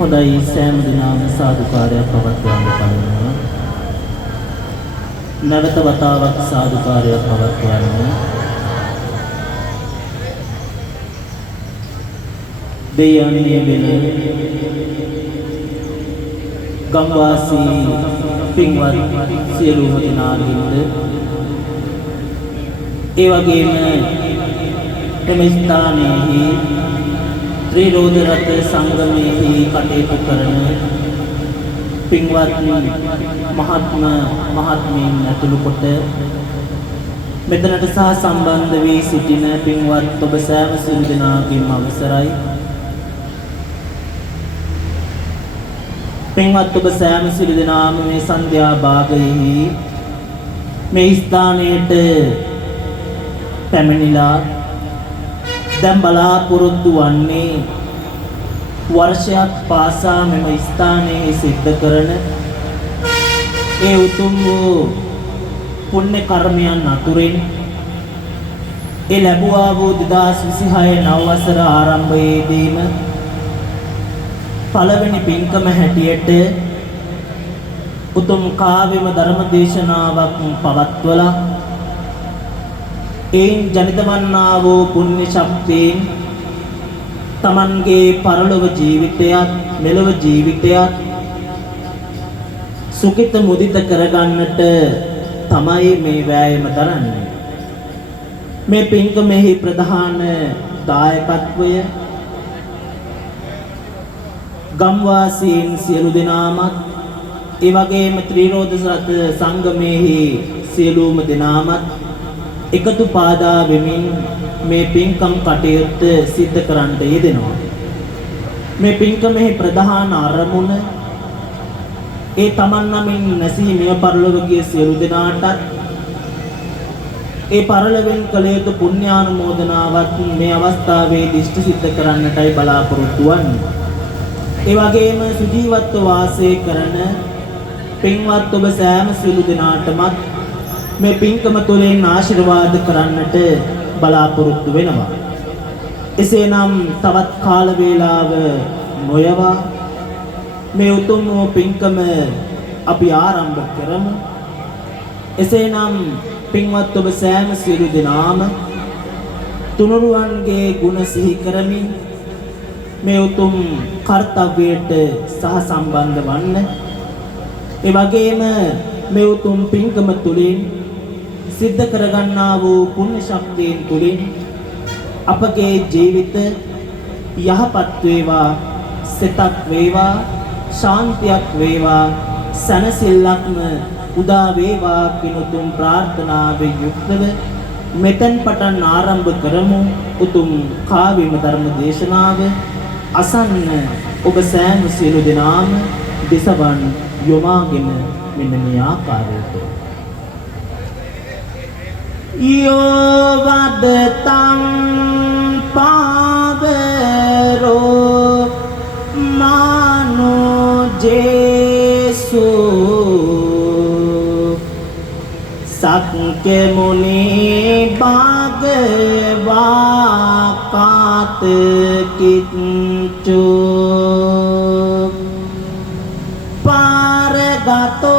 හොඳයි සෑම දිනම සාදුකාරයක් පවත්වන්න බලනවා. නැවත වතාවක් සාදුකාරයක් පවත්වන්න. දෙයන්නේ වෙන ගම්වාසී පින්වත් සියලුම දෙනාගින්ද ඒ වගේම එම ස්ථානයේහි ත්‍රිරෝධ රථ සංගමයේහි කටයුතු කරන පින්වත් මහත්මීන් ඇතුළු කොට මෙතනට සහ සම්බන්ධ වී සිටින පින්වත් ඔබ සෑම සිල් දෙනාගේම අවසරයි. පින්වත් ඔබ සෑම සිල් දෙනාම මේ සන්ධ්‍යා භාගයේහි මේ ස්ථානයට පැමිණිලා දැන් බලාපොරොත්තු වන්නේ වර්ෂයක් පාසා මෙම ස්ථානයේ සිද්ධ කරන ඒ උතුම් වූ පුණ්‍ය කර්මයන් අතුරින් ඒ ලැබුවා වූ 2026 නව වසර ආරම්භයේදීම පළවෙනි පින්කම හැටියට උතුම් කාව්‍යම ධර්ම දේශනාවක් පවත්වලා එයින් ජනිත වන්නා වූ පුණ්‍ය ශක්තියෙන් තමන්ගේ පරලොව ජීවිතයත් මෙලොව ජීවිතයත් සුඛිත මුදිත කරගන්නට තමයි මේ වෑයම දරන්නේ. මේ පින්කමෙහි ප්‍රධාන දායකත්වය ගම්වාසීන් සියලු දෙනාමත් ඒ වගේම ත්‍රිරෝධ රථ සංගමයේහි සියලුම දෙනාමත් එකතු පාදා වෙමින් මේ පින්කම් කටයුත්ත සිද්ධ කරන්නට යෙදෙනවා. මේ පින්කමෙහි ප්‍රධාන අරමුණ ඒ තමන් නමින් නැසී මිය පරලොව ගිය සියලු දෙනාටත් ඒ පරලොවෙන් කළ යුතු පුණ්‍යානුමෝදනාවත් මේ අවස්ථාවේදී ඉෂ්ට සිද්ධ කරන්නටයි බලාපොරොත්තු වන්නේ. ඒ වගේම සුජීවත්ව වාසය කරන පින්වත් ඔබ සෑම සියලු දෙනාටමත් මේ පින්කම තුළින් ආශිර්වාද කරන්නට බලාපොරොත්තු වෙනවා. එසේනම් තවත් කාල වේලාව නොයවා මේ උතුම් වූ පින්කම අපි ආරම්භ කරමු. එසේනම් පින්වත් ඔබ සෑම සියලු දෙනාම තුනුරුවන්ගේ ගුණ සිහි කරමින් මේ උතුම් කර්තව්‍යයට සහ සම්බන්ධ වන්න. ඒ වගේම මේ උතුම් පින්කම තුළින් සිද්ධ කරගන්නා වූ පුණ්‍ය ශක්තියෙන් තුළින් අපගේ ජීවිත යහපත් වේවා, සිතක් වේවා, ශාන්තියක් වේවා, සනසිල්ලක්ම උදා වේවා කියන උතුම් ප්‍රාර්ථනාවෙන් යුක්තව මෙතෙන් පටන් ආරම්භ කරමු උතුම් කාව්‍යම ධර්ම දේශනාව. අසන්න ඔබ සෑම සියලු දෙනාම දෙසවන් යොමාගෙන මෙන්න මේ ආකාරයට Yo vadetang pavero mano Jesu sakke muni bhagava kat kitchu paragato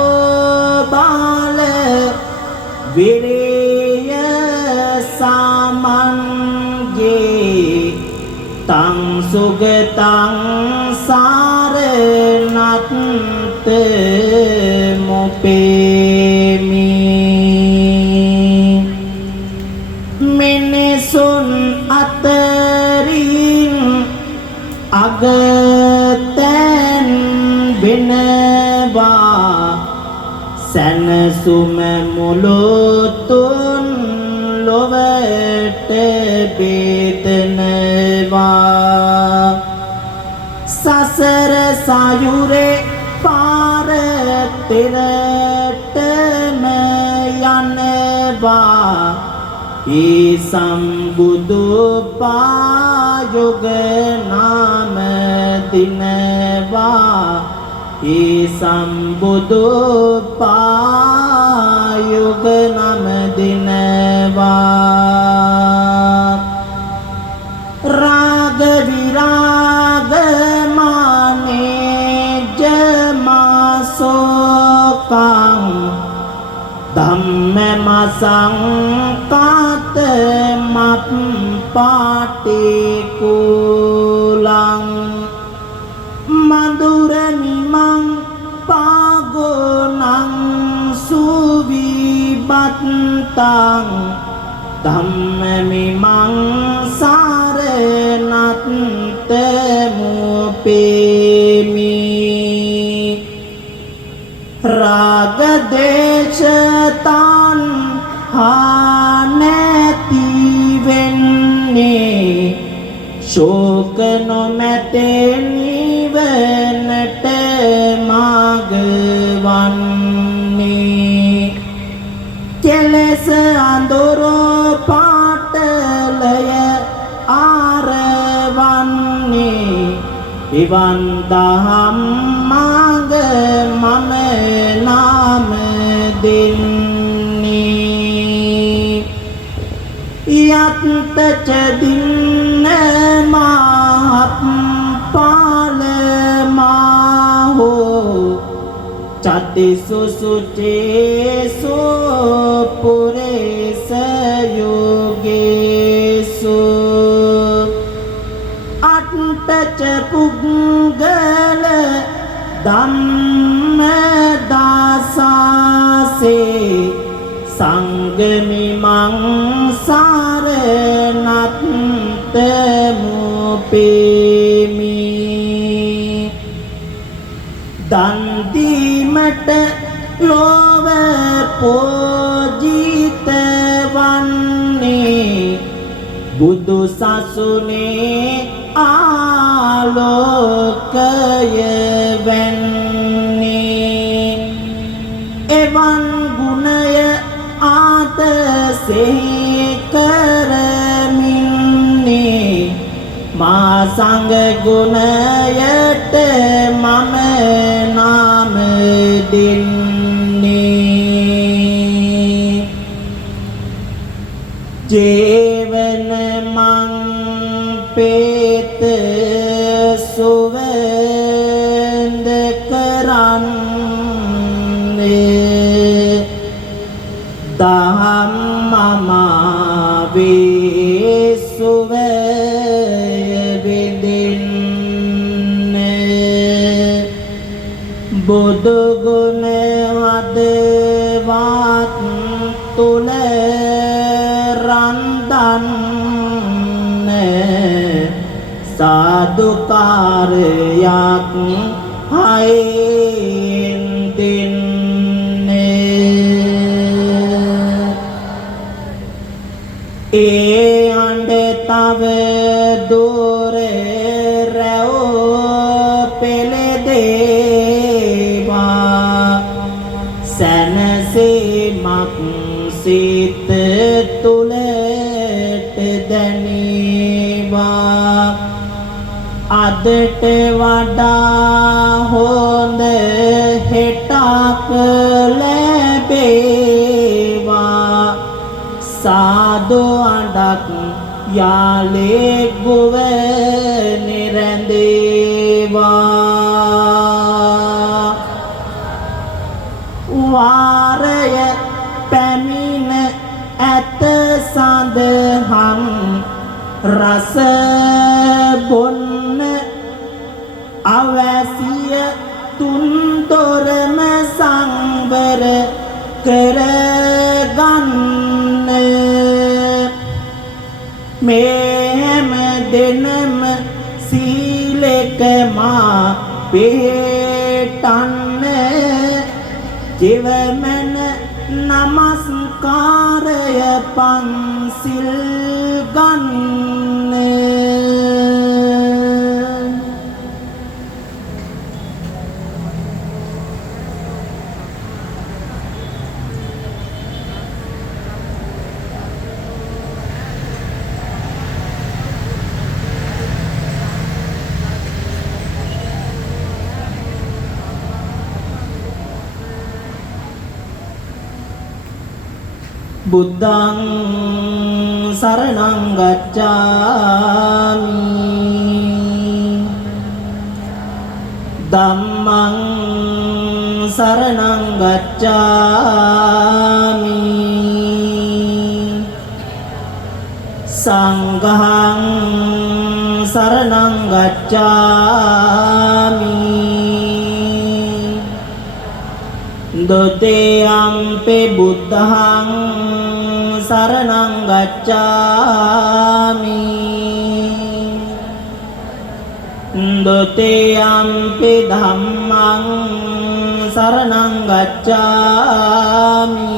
bale viriya samangge tang sugatang sarenatte mopemi minisun aterin agaten bineva සැනසුම මුළුතුන් ලොවට බෙදනවා සසර සයුරේ පාර තෙරටම යනවා ඒ සම්බුදු පායුග නාම දිනවා ඒ සම්බුදු පායුග නම දිනවා රාග විරාග මානේ ධම්මමසංකාත මප්පාටේ කුලං මధుරමිමං පාගොනං සුවිබත්තං ධම්මමිමං සාරණත්ත මුපේමි රාග දේශ තණ්හා නැති වෙන්නේ ශෝක නොමැතේ නිවනට මාර්ග වන්නේ කෙලෙස අඳුර පාටලය ආරවන්නේ විවන් දහම් මාර්ග මම නාම දෙන්නේ යත්ත චදින්න මහප් පාලමාහෝ චතිසු සුචේසු පුරේස යෝගේසු අට්ඨච පුග්ගල ධම්ම දාසසේ සංගමිමං සාරණත්ත මුපේමි දන් දීමට ලෝව පෝජිත වන්නේ බුදු සසුනේ ආලෝකය වෙන්නේ එවන් ගුණය ආතසේ කරමින්නේ මා සංඝ ගුණයට මම නාම දෙන්නේ ජීවන මං පේත සුවඳ කරන්නේ ධම්මමාවේ සුවය විඳින්නේ බුදු ගුණ හදවත් තුල රන්දන්නේ සාදුකාරයක් හයින් දින්නේ ඒ අඬ තව දෝරේ රැව් පෙළදේවා සැනසීමක් සිත තුලට දැනේවා අදට වඩා හොඳ හෙටක් ලැබේවා සාදු අඬක් යාලේ ගුව නිරැඳේවා වාරය පැමිණ ඇත සඳහන් රස බොන්න අවැසිය තුන්දොරම සංවර කරගන්න මේ හැම දිනම සීලක මා පිහිටන්න ජීවමන නමස්කාරය පන්සිල් ගන්න බුද්ධං සරණං ගච්ඡාමි ධම්මං saranang gacchami sanghang saranang gacchami dutiyampi buddhang saranang gacchami dutiyampi dhammang saranang gacchami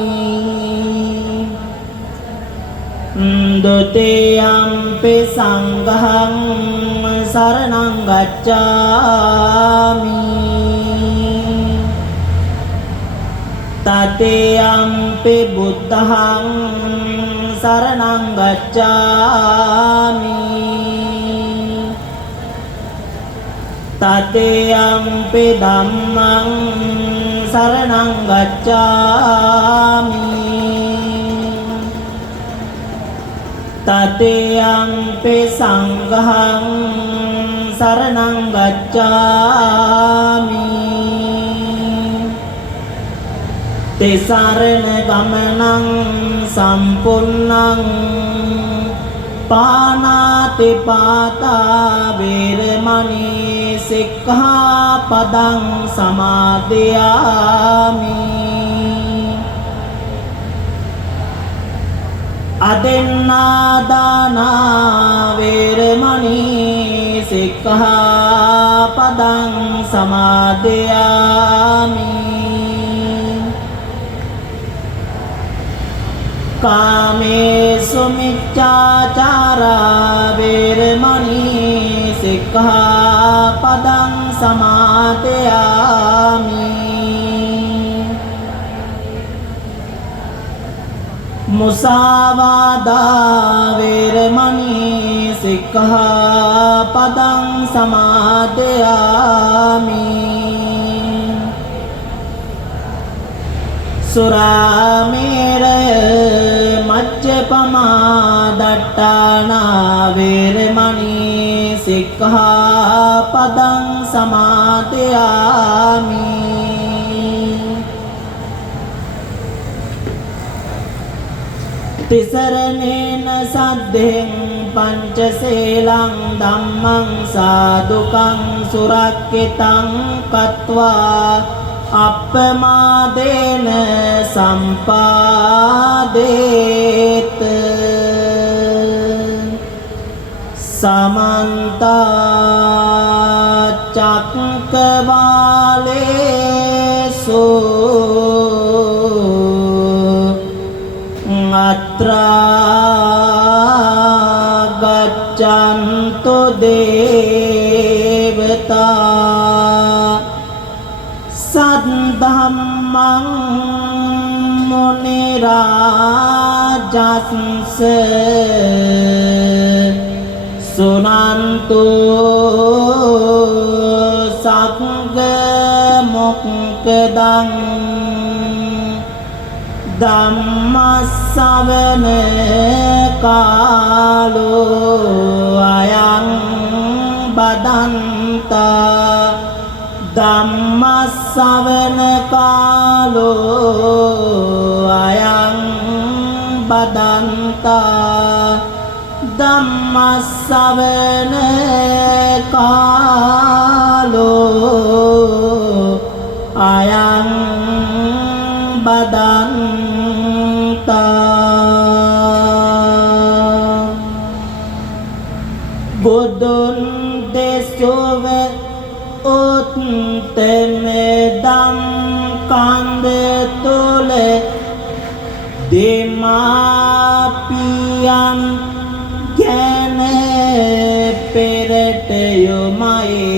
dutiyampi sanghang saranang gacchami tatiyampi buddhang saranang gacchami tatiyampi dhammang saranang gacchami tatiyampi sanghang saranang gacchami tisarana gamanang sampunnang panatipata virmani sikkhapadang samadhiyami adennādāna virmani sikkhapadang samadhiyami कामेषु मिथ्याचारा virmani sikkhapadang samadhiyami musāvādā virmani sikkhapadang samadhiyami සුරාමේරය මජ්ජපමා දට්ඨානා වේරමණී සික්ඛාපදං සමාදියාමි තිසරණේන සද්ධෙන් පංචශීලං ධම්මං සාදුකං සුරක්ඛිතං කତ୍වා අප්පමාදේන සම්පාදේත සමන්ත චක්කවාලේසු අත්‍රා ගච්ඡන්තු දේවතා සද්ධම්මං මුනි රාජස්ස සුනන්තු සග්ග මොක්ඛදං ධම්මස්සවන කාලෝ අයං බදන්තා ධම්මස්සවන කාලෝ අයං බදන්තා ධම්මස්සවන කාලෝ අයං බදන්තා බුදුන් දෙසොව උත්තමදම් කන්ද තුල දෙමාපියන් ගැන පෙරට යොමයි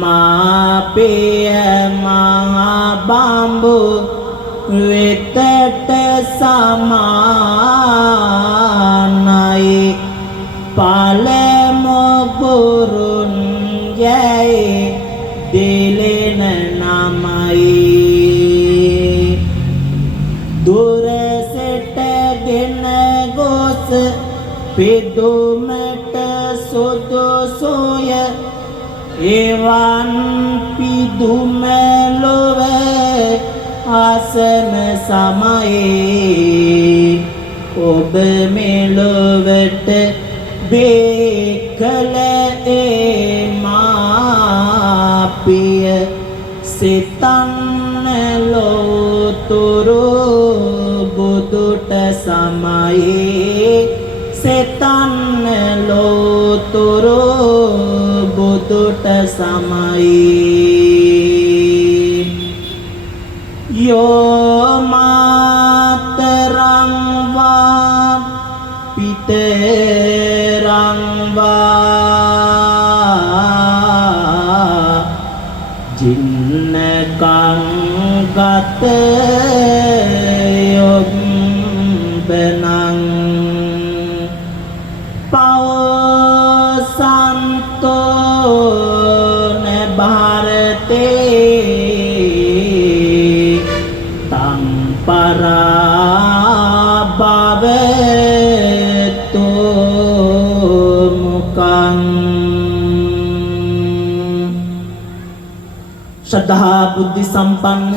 මාපිය මහා බඹු වෙතට සමානයි පළමු ගුරුන් යැයි දිලෙන නමයි දුර සිටගෙන ගොස් පිදුමට සුදුසුය එවන් පිදුම ලොව ආසම සමයේ ඔබ මෙලොවට බේකල ඒ මාපිය සිතන්න ලෝතුරු බුදුට සමයේ සිතන්න ලෝතුරු බුදුට සමයේ යෝ මාතරං වා පිතරං වා ජින්නකං ගත යොබ්බනං පවසන්තෝ න භාරතේ තං පරාභවතෝ මුකං ශ්‍රද්ධා බුද්ධ සම්පන්න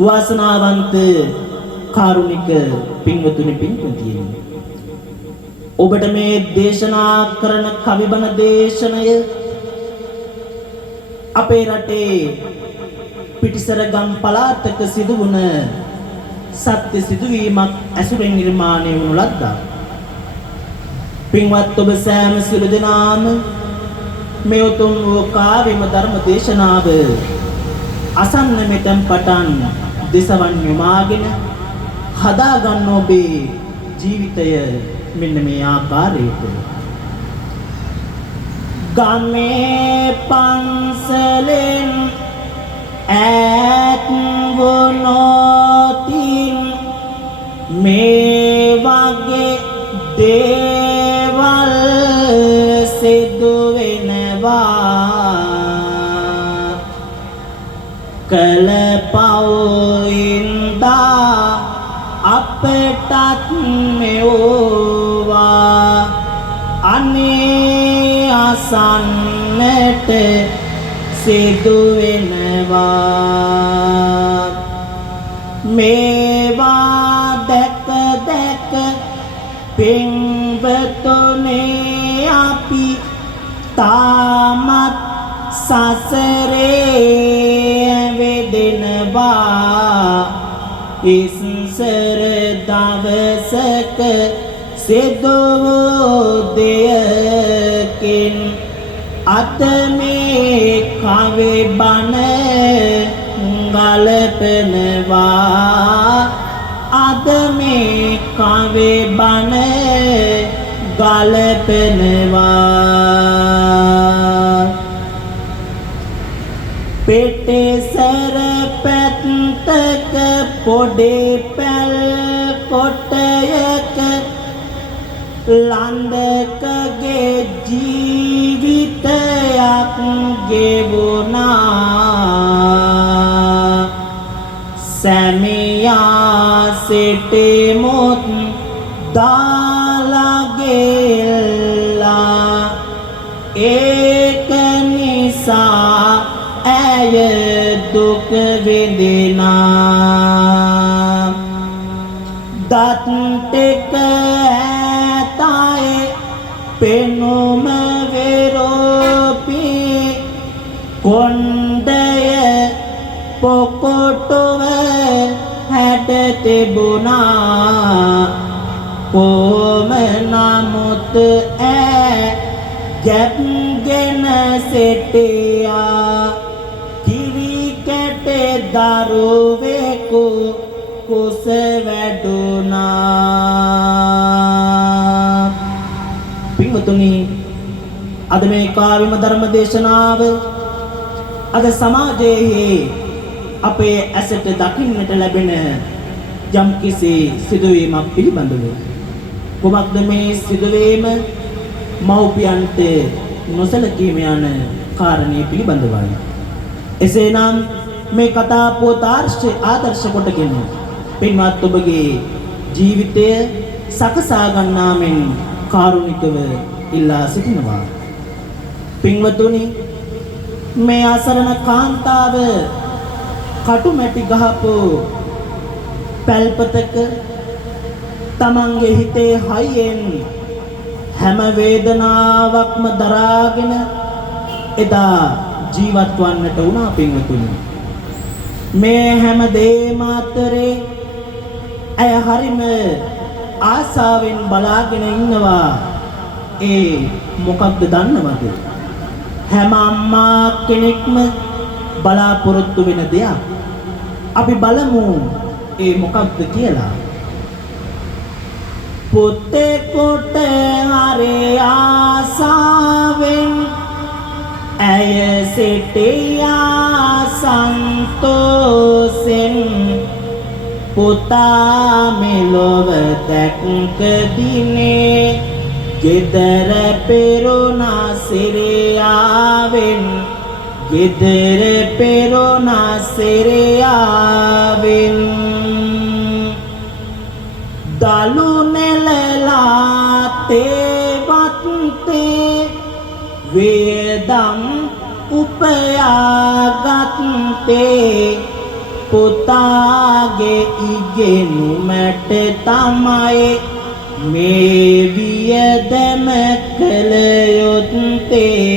වාසනාවන්ත කාරුණික පින්වතුනි පින්වතියනි ඔබට මේ දේශනා කරන කවිබන දේශනය අපේ රටේ පිටිසර ගම් පළාතක සිදු වුණ සත්‍ය සිදුවීමක් ඇසුරෙන් නිර්මාණය වුණු ලද්දා. පින්වත් ඔබ සෑම සියලු දෙනාම මේ උතුම් වූ කාව්‍යම ධර්ම දේශනාව අසන්න මෙතෙන් පටන් දෙසවන් යොමාගෙන හදාගන්න ඔබේ ජීවිතය මෙන්න මේ ආකාරයට ගමේ පන්සලෙන් ඈත් වුණොතින් මේ වගේ දේවල් සිදු වෙනවා කල පවුින්දා අපටත් මෙව්වා අනේ අසන්නට සිදු වෙනවා මේවා දැක දැක පින්වතුනේ අපි තාමත් සසරේ වෙදෙනවා ඉස්සර දවසක සිදු වූ දෙයකින් අත මේ කවේ බන ගලපනවා අද මේ කවේ බන ගලපනවා පිටිසර පැත්තක පොඩි පැල් කොටයක ලන්දකගේ ජීවිතයක් ගෙවුණා සැමියා සිටිමුත් දාලාගෙල්ලා ඒක නිසා ඇය දුක් විඳිනා දත් ටික ඇතයි පෙනුම වෙරෝපී කොණ්ඩය පොකොටුව හැට තිබුණා කොම නමුත් ඈ ගැප්ගෙන සිටියා කිරිකැට දරුවෙකු කුස වැඩුණා පින්වතුනි අද මේ කාව්‍යම ධර්ම දේශනාව අද සමාජයේ අපේ ඇසට දකින්නට ලැබෙන යම්කිසි සිදුවීමක් පිළිබඳව කොමක්ද මේ සිදුවීම මව්පියන්ට නොසලකීම යන කාරණේ පිළිබඳවයි එසේනම් මේ කතා පොත ආදර්ශ කොටගෙන පින්වත් ඔබගේ ජීවිතය සකසා ගන්නා මෙන් කාරුණිකව ඉල්ලා සිටිනවා පින්වතුනි මේ අසරණ කාන්තාව කටු මැටි ගහපු පැල්පතක තමන්ගේ හිතේ හයියෙන් හැම වේදනාවක්ම දරාගෙන එදා ජීවත් වන්නට වුණා පින්වතුනි. මේ හැම දේම අතරේ ඇය හරිම ආසාවෙන් බලාගෙන ඉන්නවා. ඒ මොකක්ද දන්නවද? හැම අම්මා කෙනෙක්ම බලාපොරොත්තු වෙන දෙයක්. අපි බලමු ඒ මොකක්ද කියලා. පුතේ කොට හරි ආසාවෙන් ඇය සිටියා සන්තෝෂෙන් පුතා මෙලොව දැක්ක දිනේ ගෙදර පෙරුණා සිරියාවෙන් ගෙදර පෙරුණා සිරියාවෙන් දලු නෙලලා තේවත් තේ වේදම් උපයාගත්තේ පුතාගේ ඉගෙනුමට තමයි මේ වියදම කළ යුත්තේ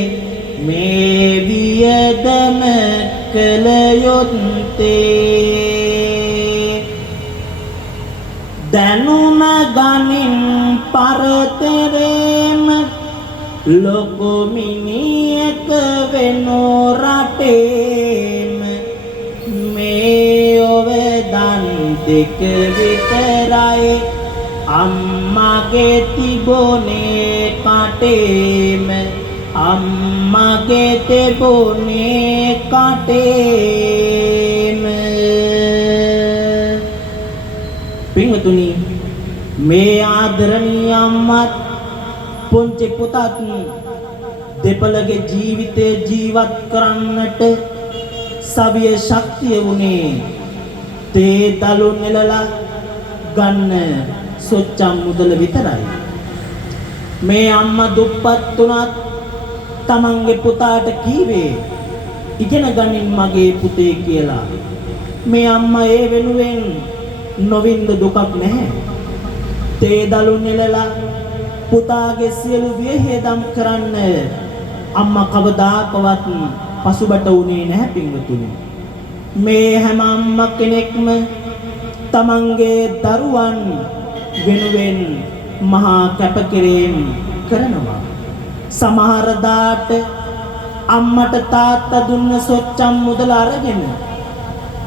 මේ වියදම කළ යුත්තේ දැනුම ගනින් පරතරේම ලොකු මිනිහෙක් වෙනෝ රටේම මේ ඔවදන් දෙක විතරයි අම්මගේ තිබුණේ කටේම අම්මගේ තිබුණේ කටේම. පින්වතුනි මේ ආදරණීය අම්මත් පුංචි පුතත් දෙපළගේ ජීවිතේ ජීවත් කරන්නට සවිය ශක්තිය වුණේ තේ දලු නෙලලා ගන්න සොච්චම් මුදල විතරයි. මේ අම්මා දුප්පත් තුනත් තමන්ගේ පුතාට කීවේ ඉගෙන ගනින් මගේ පුතේ කියලා. මේ අම්මා ඒ වෙනුවෙන් නොවින්ද දුකක් නැහැ. තේ දලු නෙලලා පුතාගේ සියලු වියහියදම් කරන්න අම්මා කවදාකවත් පසුබට වුණේ නැහැ පින්වතුනි. මේ හැම අම්මා කෙනෙක්ම තමන්ගේ දරුවන් වෙනුවෙන් මහා කැපකිරීම කරනවා. සමහර දාට අම්මට තාත්තා දුන්න සොච්චම් මුදල අරගෙන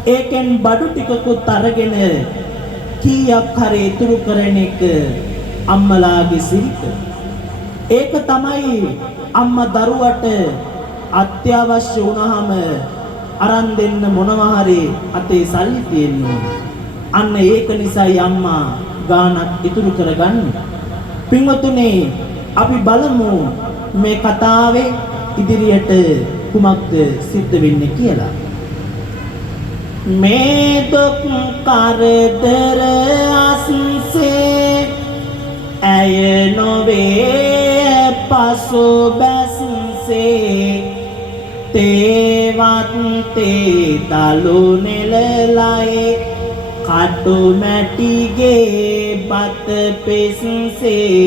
ඒකෙන් බඩු ටිකකුත් අරගෙන කීයක් හරි ඉතුරු කරන එක අම්මලාගේ සිරිත. ඒක තමයි අම්මා දරුවට අත්‍යවශ්‍ය වුණාම අරන් දෙන්න මොනවා හරි අතේ සල්ලි තියෙනවා. අන්න ඒක නිසායි අම්මා ගානක් ඉතුරු කරගන්නේ. පින්වතුනි අපි බලමු මේ කතාවේ ඉදිරියට කුමක්ද සිද්ධ වෙන්නේ කියලා. මේ දුක් කරදර අස්සේ ඇය නොවේ පසු බැස්සේ තේවත් තේ දලු නෙලලයි කටු මැටිගේ බත පිස්සේ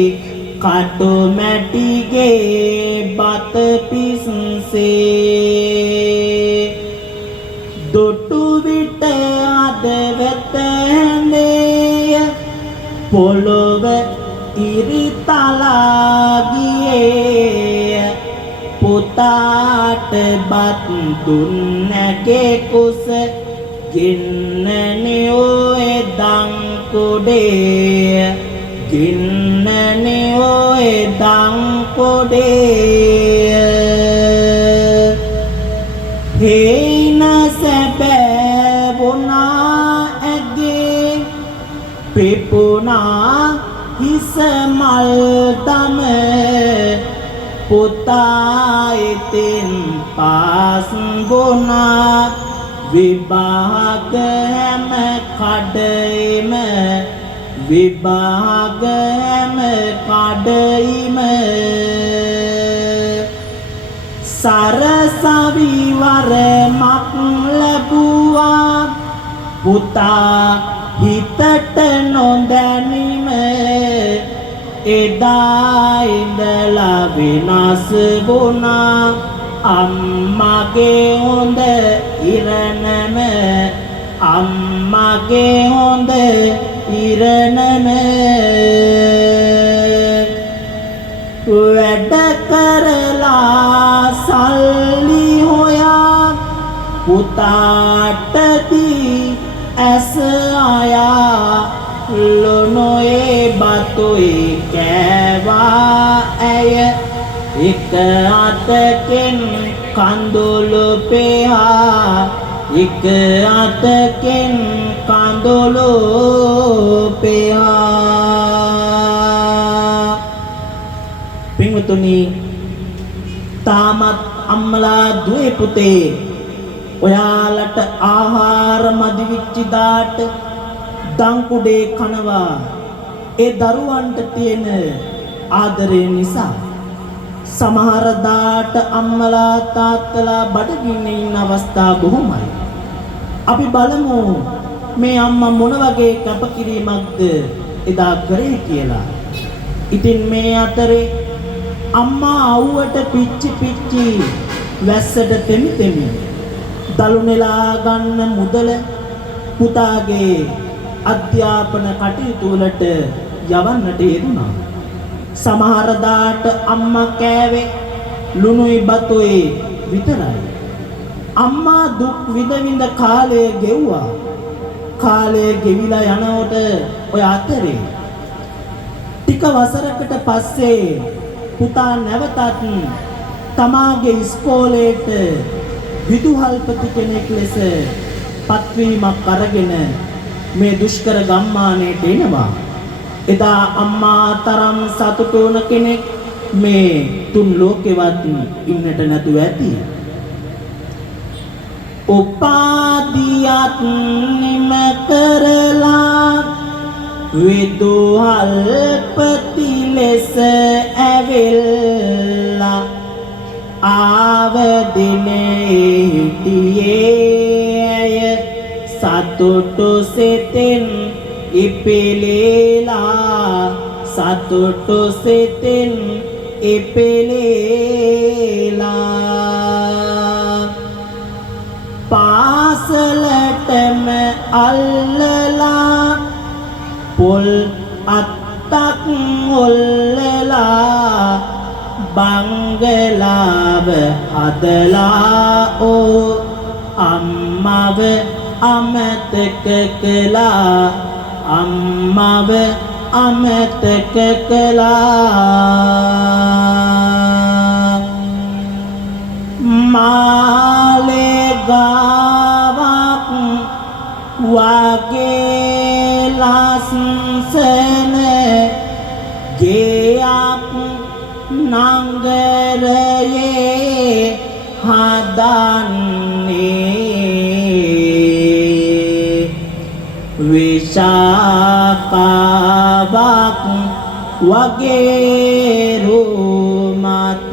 කටු මැටිගේ බත පිස්සේ දොටු විට අද වෙත හැඳේ පොළොව ඉරිතලා ගියේ පුතාට බත් දුන්නගේ කුස ගින්නනේ ඔය දන් කුඩේ ගින්නනේ ඔය දන් කුඩේ හේන සැබෑ වුණා ඇගේ පිපුණා හිස මල් තම පුතා ඉතින් පාස් වුණා විභාග හැම කඩයිම විභාග හැම කඩයිම සරසවිවර මක් ලැබුවා පුතා හිතට නොදැනීම එදා ඉඳලා විනාශ වුණා අම්මගේ හොඳ ඉරණම අම්මගේ හොඳ ඉරණම වැඩ කරලා සල්ලි හොයා පුතාට දී ඇස ආයා ලොනොයේ බතුයි කෑවා ඇය එක අතකින් කඳුළු පෙහා එක අතකින් කඳුළු පෙහා පින්වතුනි තාමත් අම්මලා දුවේ පුතේ ඔයාලට ආහාර මදි විච්ච දාට දංකුඩේ කනවා ඒ දරුවන්ට තියෙන ආදරය නිසා සමහර දාට අම්මලා තාත්තලා බඩගින්නේ ඉන්න අවස්ථා බොහොමයි. අපි බලමු මේ අම්මා මොන වගේ කැපකිරීමක්ද එදා කරේ කියලා. ඉතින් මේ අතරේ අම්මා අවුවට පිච්චි වැස්සට තෙමි දලු නෙලා ගන්න මුදල පුතාගේ අධ්‍යාපන කටයුතු වලට යවන්නට යෙදුණා. සමහර දාට අම්මා කෑවේ ලුණුයි බතුයි විතරයි. අම්මා දුක් විඳ කාලය ගෙව්වා. කාලය ගෙවිලා යනකොට ඔය අතරේ ටික වසරකට පස්සේ පුතා නැවතත් තමාගේ ඉස්කෝලේට විදුහල්පති කෙනෙක් ලෙස පත්වීමක් අරගෙන මේ දුෂ්කර ගම්මානයට එනවා. එදා අම්මා තරම් සතුටු වුණ කෙනෙක් මේ තුන් ලෝකෙවත් ඉන්නට නැතුව ඇති. උපාධියත් නිම කරලා විදුහල්පති ලෙස ඇවිල්ලා ආවදිනේ හිටියේ සතුටු සිතින් ඉපිලේලා සතුටු සිතින් ඉපිලේලා පාසලටම අල්ලලා පොල් අත්තක් හොල්ලලා බංගලාව හදලා ඕ අම්මව අමතක කළා අම්මව අමතක කළා මාලේ ගාවක් වගේ ලස්සන ගෙයක් නගරයේ හදන්නේ විශාකාවක් වගේ රූමත්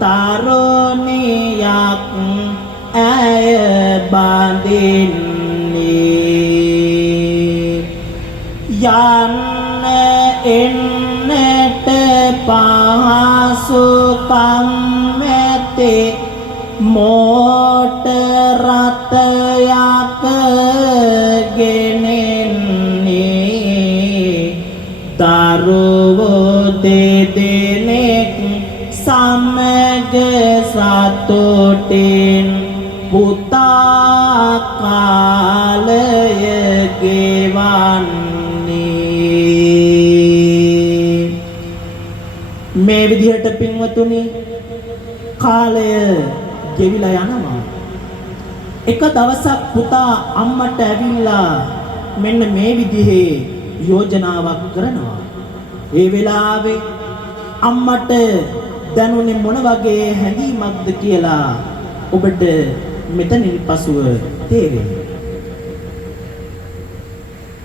තරුණියක් ඇය බඳින්නේ යන්න එන්නට පහසුකම් ඇති මෝටර් රථයක් ගෙනෙන්නේ දරුවෝ දෙදෙනෙක් සමග සතුටින් පුතා කාලය ගෙවන්නේ මේ විදිහට පින්වතුනි කාලය ගෙවිලා යනවා. එක දවසක් පුතා අම්මට ඇවිල්ලා මෙන්න මේ විදිහේ යෝජනාවක් කරනවා. ඒ වෙලාවේ අම්මට දැනුනේ මොන වගේ හැඟීමක්ද කියලා ඔබට මෙතනින් පසුව තේරෙනවා.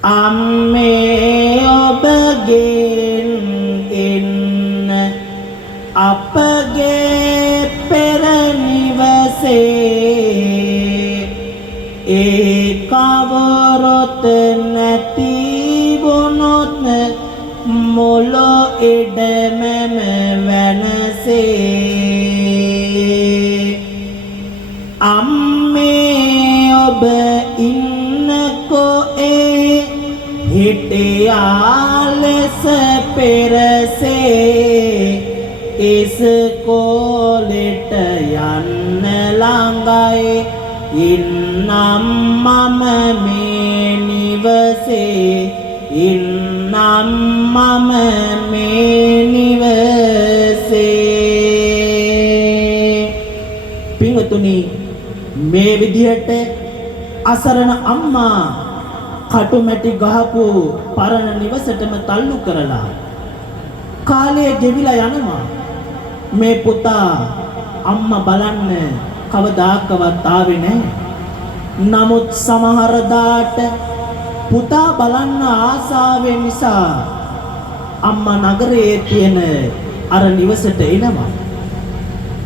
අම්මේ ඔබගෙන් එන්න අපගේ පෙර ඒ කවරොත් නැති වුණොත් මොළ ඉඩමම වෙනසේ අම්මේ ඔබ ඉන්නකෝ ඒ හිටියා ලෙස පෙරසේ ඉස්කෝලෙට යන්න ළඟයි ඉන්නම් මම මේ නිවසේ ඉන්නම් මම මේ නිවසේ පින්වතුනි මේ විදිහට අසරණ අම්මා කටුමැටි ගහපු පරණ නිවසටම තල්ලු කරලා කාලය ගෙවිලා යනවා මේ පුතා අම්මා බලන්න කවදාකවත් ආවේ නැහැ. නමුත් සමහර දාට පුතා බලන්න ආසාවෙන් නිසා අම්මා නගරයේ තියෙන අර නිවසට එනවා.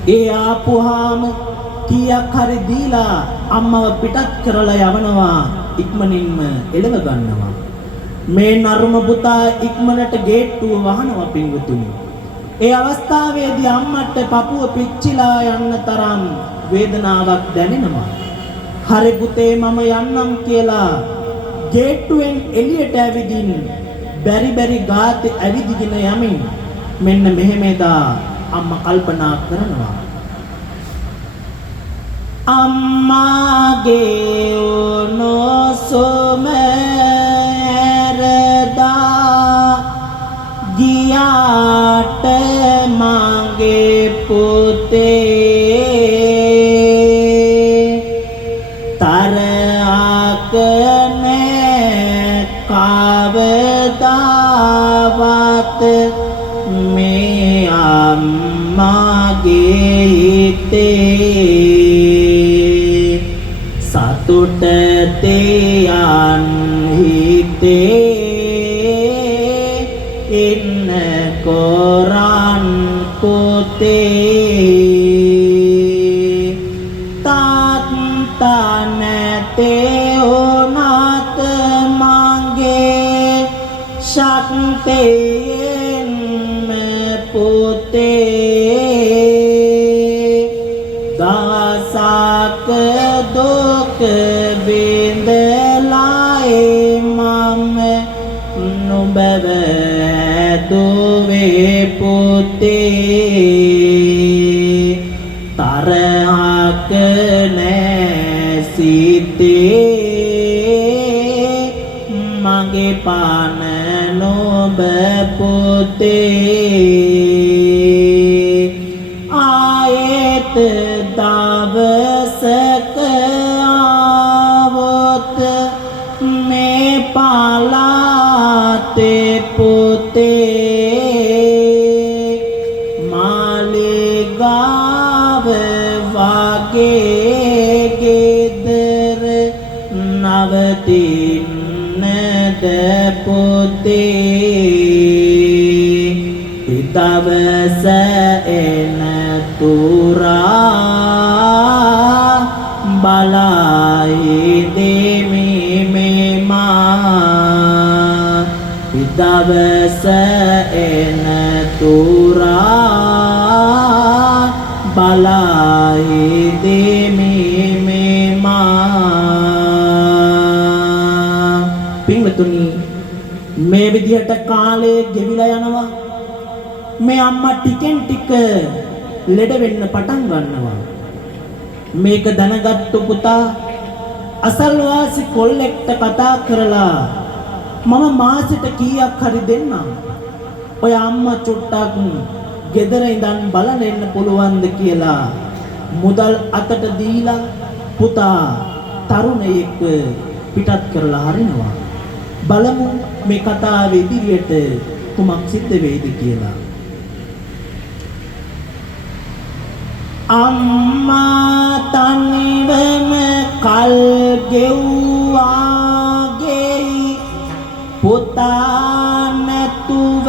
ඒ ආපුවාම කීයක් හරි දීලා අම්මව පිටත් කරලා යවනවා ඉක්මනින්ම එළව ගන්නවා. මේ නරුම පුතා ඉක්මනට ගේට්ටුව වහනවා පින්වතුනි. ඒ අවස්ථාවේදී අම්මට පපුව පිච්චිලා යන්න තරම් වේදනාවක් දැනෙනවා. හරි පුතේ මම යන්නම් කියලා ගේට්ටුවෙන් එළියට ඇවිදින් බැරි ගාතේ ඇවිදින යමින් මෙන්න මෙහෙම එදා අම්මා කල්පනා කරනවා. අම්මාගේ නොසොමරදා ගියාට මගේ පුතේ තරහක නැ කවදාවත් මේ අම්මාගේ හිතේ සතුට තියන් හිතේ ඉන්න කොරන් පුතේ තාත්තා නැතේ උනත් මගේ ශක්තියෙන්ම පුතේ දසක දුක විඳලායි මම නුඹව දුවේ පුතේ තරහක නැ සිතේ මගේ පාන නොබ පුතේ ආයෙත් දවසක ආවොත් මේ පලාතේ පුතේ මාලිගාව වගේ ගෙදර නවතින්නද පුතේ දවස එන තුරා බලයි දෙමි මෙමා දවස එන තුරා බලයි දෙමි මෙමා පින්වතුනි මේ විදිහට කාලය ගෙවිලා යනවා. මේ අම්මා ටිකෙන් ටික ලෙඩ වෙන්න පටන් ගන්නවා. මේක දැනගත්තු පුතා අසල්වාසි කොල්ලෙක්ට කතා කරලා මම මාසෙට කීයක් හරි දෙන්නම්. ඔය අම්මා චුට්ටක් ගෙදර ඉඳන් බලන්න එන්න පුළුවන්ද කියලා මුදල් අතට දීලා පුතා තරුණයෙක් පිටත් කරලා හරිනවා. බලමු මේ කතාවේ ඉදිරියට කුමක් සිද්ධ වෙයිද කියලා. අම්මා තනිවම කල් ගෙව්වාගේ පුතා නැතුව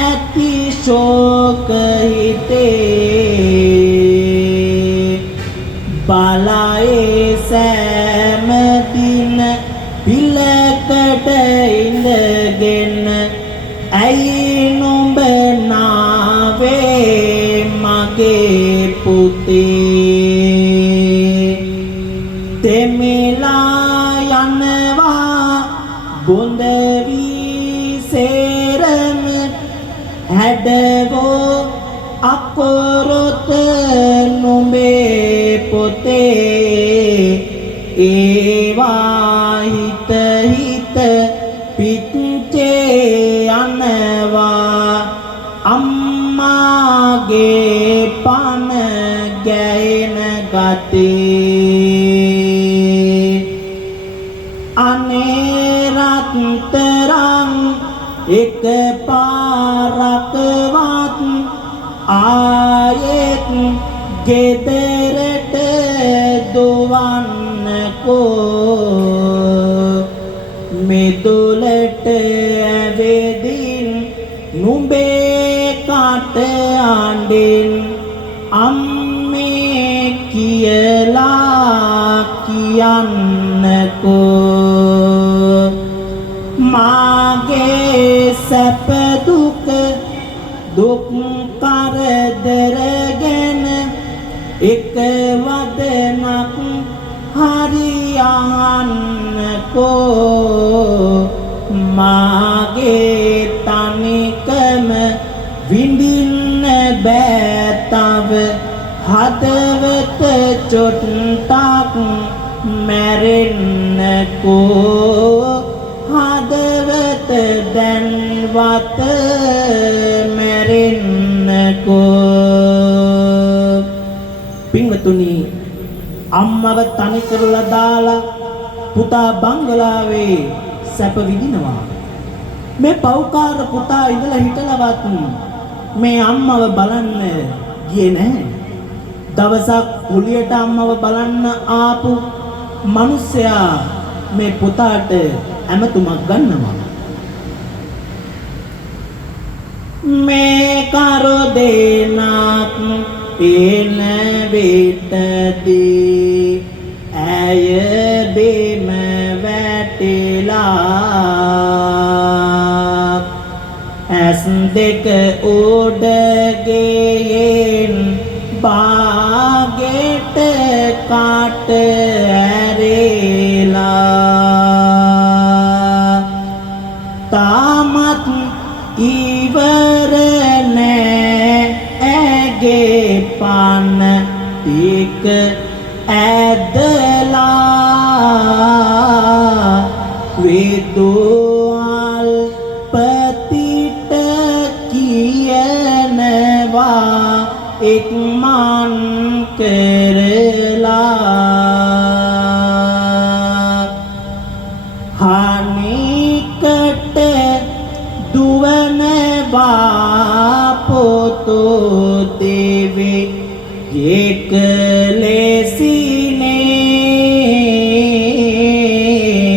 ඇති ශෝක හිතේ මාගේ පුතේ තෙමිලා යනවා බොඳ වී සේරම හැඩවෝ අකොරොත නොඹේ පොතේ ඒවා හිත හිත පිච්චේ යනවා අම්මාගේ පන ගැයෙන ගතේ අනේ රත්තරන් එක පාරකවත් ආයෙත් ගෙදරට දුවන්නකෝ මෙදුලට ඇවිදින් නුඹේ කට අඬින් අම්මේ කියලා කියන්නකෝ මාගේ සැප දුක දුක් කරදර ගැන එක වදනක් හරි අහන්නකෝ මාගේ තනිකම විඳින්න බෑ තව හදවත චොට්ටක් මැරෙන්නකෝ හදවත දැන්වත් මැරෙන්නකෝ පින්වතුනි අම්මව තනි කරලා දාලා පුතා බංගලාවේ සැප විඳිනවා මේ පෞකාර පුතා ඉඳලා හිටලවත් මේ අම්මව බලන්න ගියේ නැහැ දවසක් කුලියට අම්මව බලන්න ආපු මිනිස්සයා මේ පුතාට ඇමතුමක් ගන්නවා මේ කරු දෙනක් එන විටදී ඇය බිම වැටිලා ඇස් දෙක උඩගෙන් බාගෙට කාට ඇරේලා තාමත් ඉවර නෑ ඇගේ පන ටික ඇදලා විදුහල් පතිට කියනවා ඉක්මන් කරලා හානිකට දුවනවා පොතෝ දෙවේ ඒක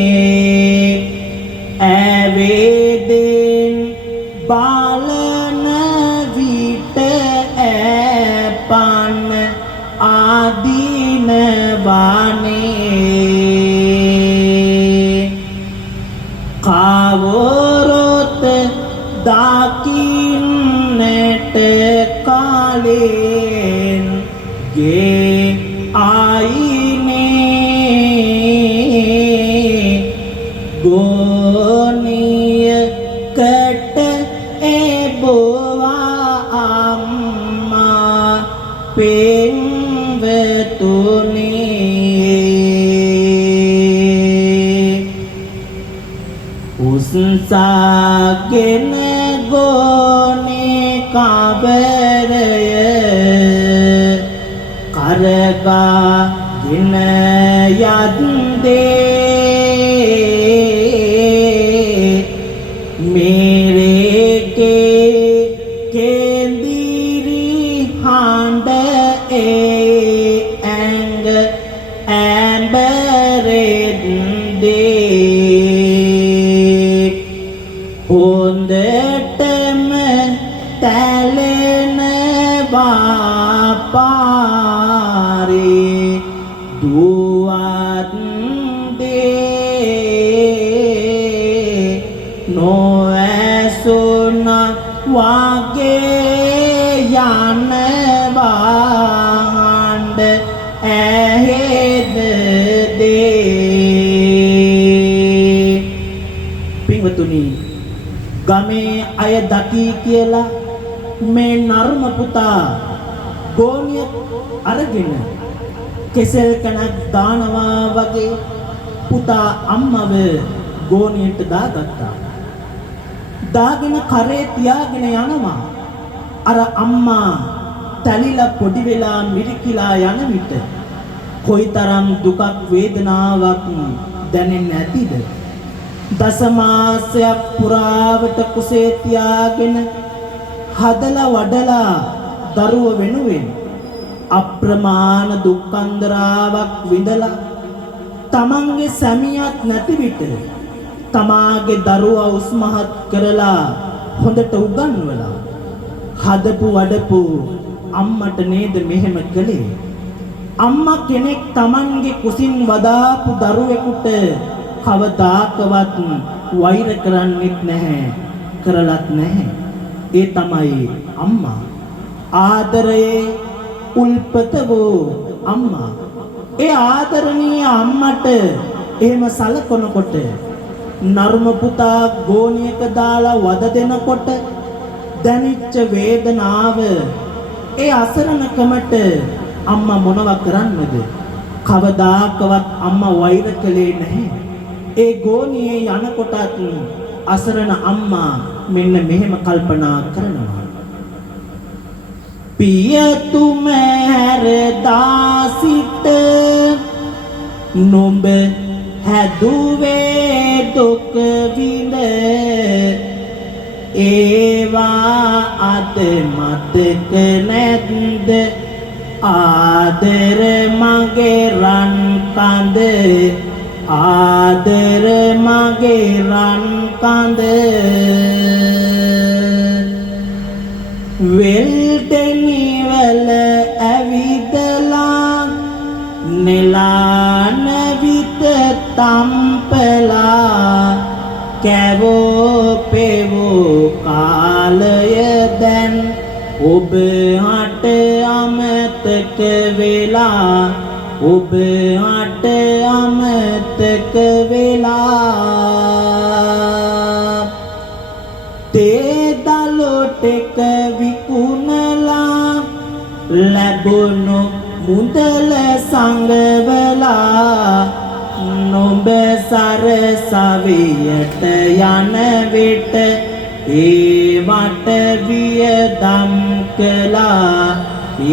ලෙසිනේ ඇවේදෙන් බලන විට ඇපන් ආදීනවනේ කවරොත් දකින්නට කාලෙන් ගේ ආයිනේ ගෝනියකට එබවා අම්මා පෙන්වතුනේ උස්සාගෙන ගෝනේ කබරය කරගාගෙන යද්දේ මේරේකේ කේන්දිරි හඬ ඇඟ ඇඹරෙද්දේ හොඳටම තැලෙනවා පාරේ දුවත් දේ නොඇසුන වගේ යනවා අය දකි කියලා මේ නර්ම පුතා ගෝනිය අරගෙන කෙසෙල් කනක් දානවා වගේ පුතා අම්මව ගෝනියට දාගත්තා. දාගෙන කරේ තියාගෙන යනවා. අර අම්මා තැලිලා පොඩි වෙලා මිරිකිලා යන විට කොයිතරම් දුකක් වේදනාවක් දැනෙන්නේ නැතිද? දසමාසයක් පුරාවට කුසේ තියාගෙන හදලා වඩලා දරුව වෙනුවෙන් අප්‍රමාණ දුක්ඛන්දරාවක් විඳලා තමන්ගේ සැමියාත් නැති විට තමාගේ දරුවා උස්මහත් කරලා හොඳට උගන්වලා හදපු වඩපු අම්මට නේද මෙහෙම කළේ? අම්මා කෙනෙක් තමන්ගේ කුසින් වදාපු දරුවෙකුට කවදාකවත් වෛර කරන්නෙත් නැහැ, කරලත් නැහැ. ඒ තමයි අම්මා. ආදරයේ උල්පත වූ අම්මා. ඒ ආදරණීය අම්මට එහෙම සලකනකොට නර්ම පුතා ගෝණියක දාලා වද දෙනකොට දැනෙච්ච වේදනාව, ඒ අසරණකමට අම්මා මොනවා කරන්නද? කවදාකවත් අම්මා වෛර කළේ නැහැ. ඒ ගෝණියේ යනකොටත් අසරණ අම්මා මෙන්න මෙහෙම කල්පනා කරනවා. පියතුම හැරදා සිට නුඹ හැදුවේ දුක විඳ ඒවා අද මතක නැද්ද? ආදර මගේ රන් කඳ, ආදර මගේ රන් කඳ. වෙල්දෙනිවල ඇවිදලා නෙලාන විත තම්පලා කැවෝ පෙවෝ කාලය දැන් ඔබ හට අමතක වෙලා, ඔබ හට අමතක වෙලා. තේදලොට එක විකුණලා ලැබුණු මුදල සංගවලා නොඹ සරසවියට යන විට ඒවට වියදම් කළා,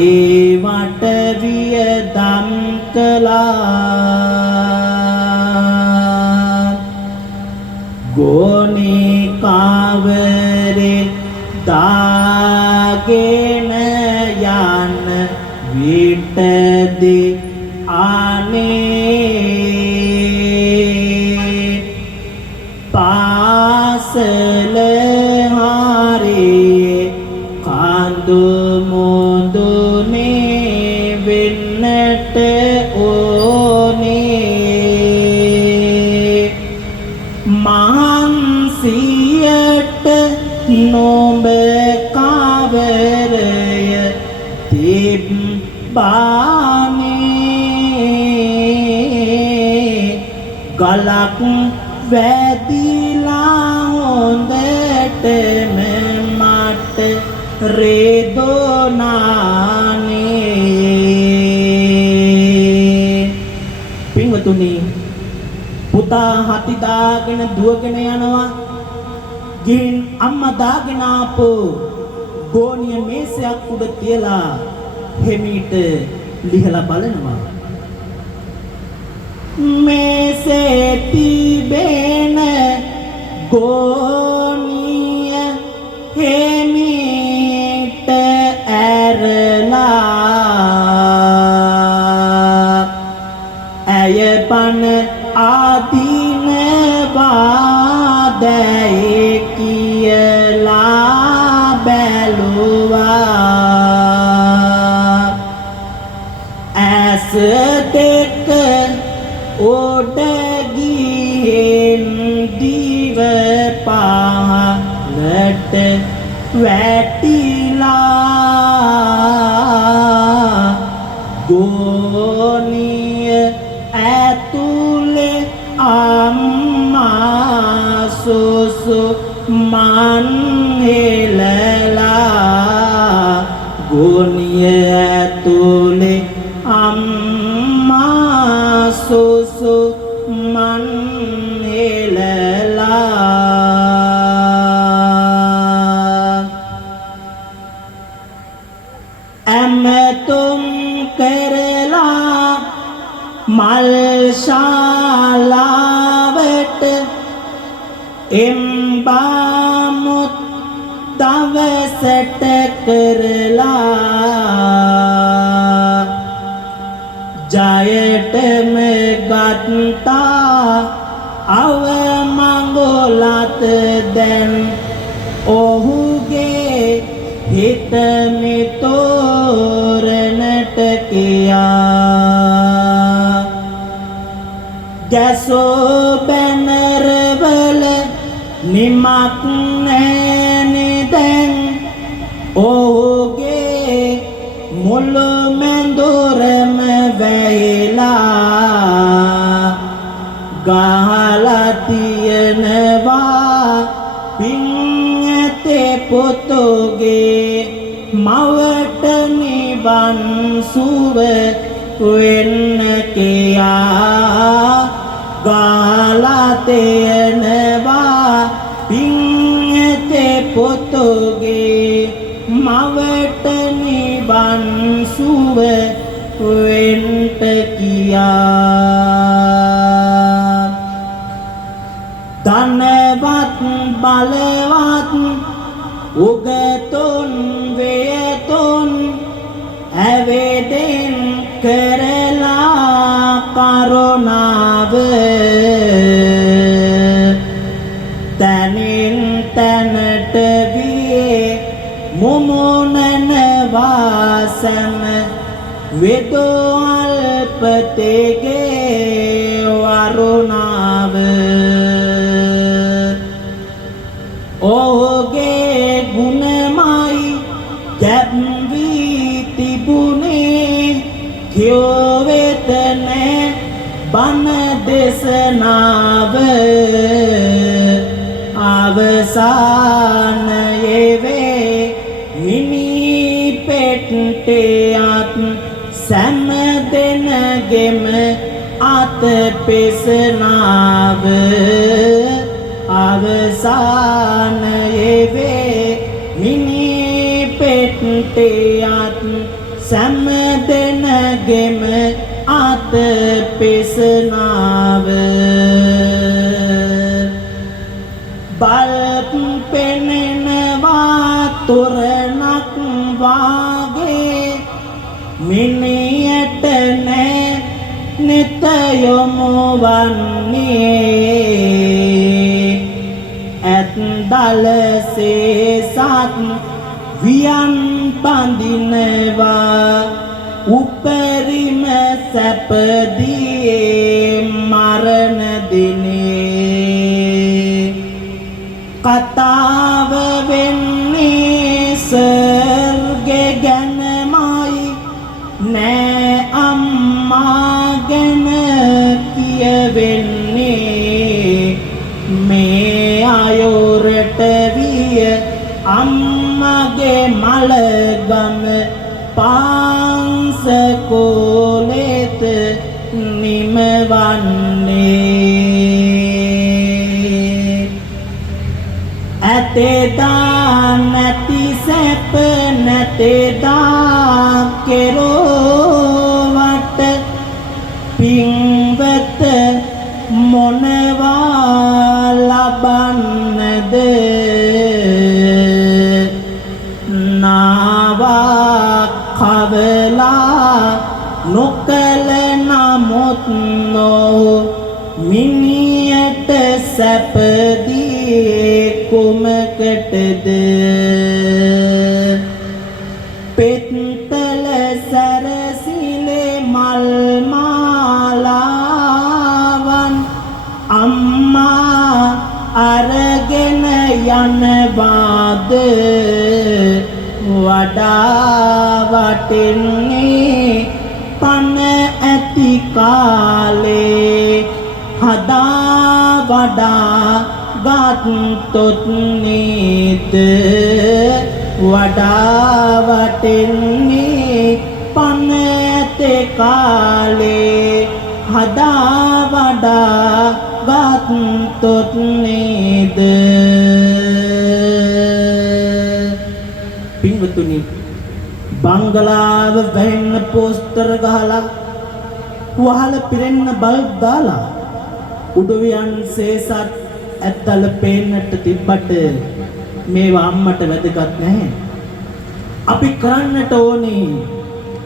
ඒවට වියදම් කළා. ගෝණී කාවරේ දාගෙන යන විටදී අනේ පාසල හරේ කඳු මුදුනේ වෙන්නට ඕනේ. මහන්සියට නොඹ කාවරය තිබ්බානේ. ගලක් වැදිලා හොඳටම මට රේදෝනානේ. පින්වතුනි, පුතා හති දාගෙන දුවගෙන යනවා. ගින් අම්මා දාගෙන ආපු ගෝණිය මේසයක් උඩ තියලා හිමීට ලිහලා බලනවා. මේසේ තිබෙන ගෝණිය හිමීට ඇරලා ඇය පන ආදීනවා දැයි කියලා බැලුවා. ඇස දෙක උඩ ගිහින් දිව පහළට වැටිලා ගෝණිය ඇතුලේ අම්මා සුසු man helala guniya tule amma susu man helala amatum kerala mal shalavet එම්බාමුත් දවසට කරලා ජයටම ගත්තා අවමංගලත දැන් ඔහුගේ හිත මිතෝරණට කියා ගැසෝ බැනරවල නිමක් නෑනේ දැන් ඔහුගේ මුළු මැදුරම වැහිලා ගහලා තියනවා පින් ඇතේ පුතුගේ මවට නිවන් සුව වෙන්න කියා ගහලා තියනවා පින් ඇතේ පුතුගේ මවට නිවන් සුව වෙන්න කියා ධනවත් බලවත් උගතුන් වේතුන් ඇවේදෙන් කරලා කරුණාව තනින් තනට වියේ මුමුණනවා සැම වෙදෝල්පතේගේ වරුණාව ඔහුගේ ගුණමයි ගැබ්වී තිබුණේ කියවෙතනේ බණ දේශනාව අවසානයේ වේ මිනි පෙට්ටියත් සෑම දෙනගෙම අත පෙසනාව අවසානයේ වේ මිනි පෙට්ටියත් සෑම දෙනගෙම අත පෙසනාව බල්බ් පෙනෙනවා තොරණක් වාගේ මිනියට නෑ නිත යොමු වන්නේ ඇත්දලසේ සත් වියන් පඳිනවා උපරිම සැපදී මරණ දිනේ කතාව වෙන්නේ සර්ගෙ ගැනමයි නෑ අම්මා ගැන කියවෙන්නේ මේ අයුරට විය අම්මගේ මලගම පාන්සකෝලෙත නිමවන්නේ ඇතේදා නැති සැප නැතේදා කෙරෝවට පින්වත මොනවා ලබන්නද නාවා කවලා නොකල නමුත් නෝ මිනියට සැපදී කුමකටද පෙත්තල සැරසිලේ මල් මාලාවන් අම්මා අරගෙන යනවාද වඩා වටින්නේ පන ඇති කාලේ හදා වඩා ගත්තොත් නේද වඩා වටින්නේ පනතේ කාලේ හදා වඩා ගත්තොත් නේද පින්වතුනි බංගලාව වැහෙන්න පෝස්ටර් ගහලා වහල පිරෙන්න බල්බ් දාලා උඩවියන් සේසත් ඇත්තල පේන්නට තිබ්බට මේවා අම්මට වැදගත් නැහැ. අපි කරන්නට ඕනේ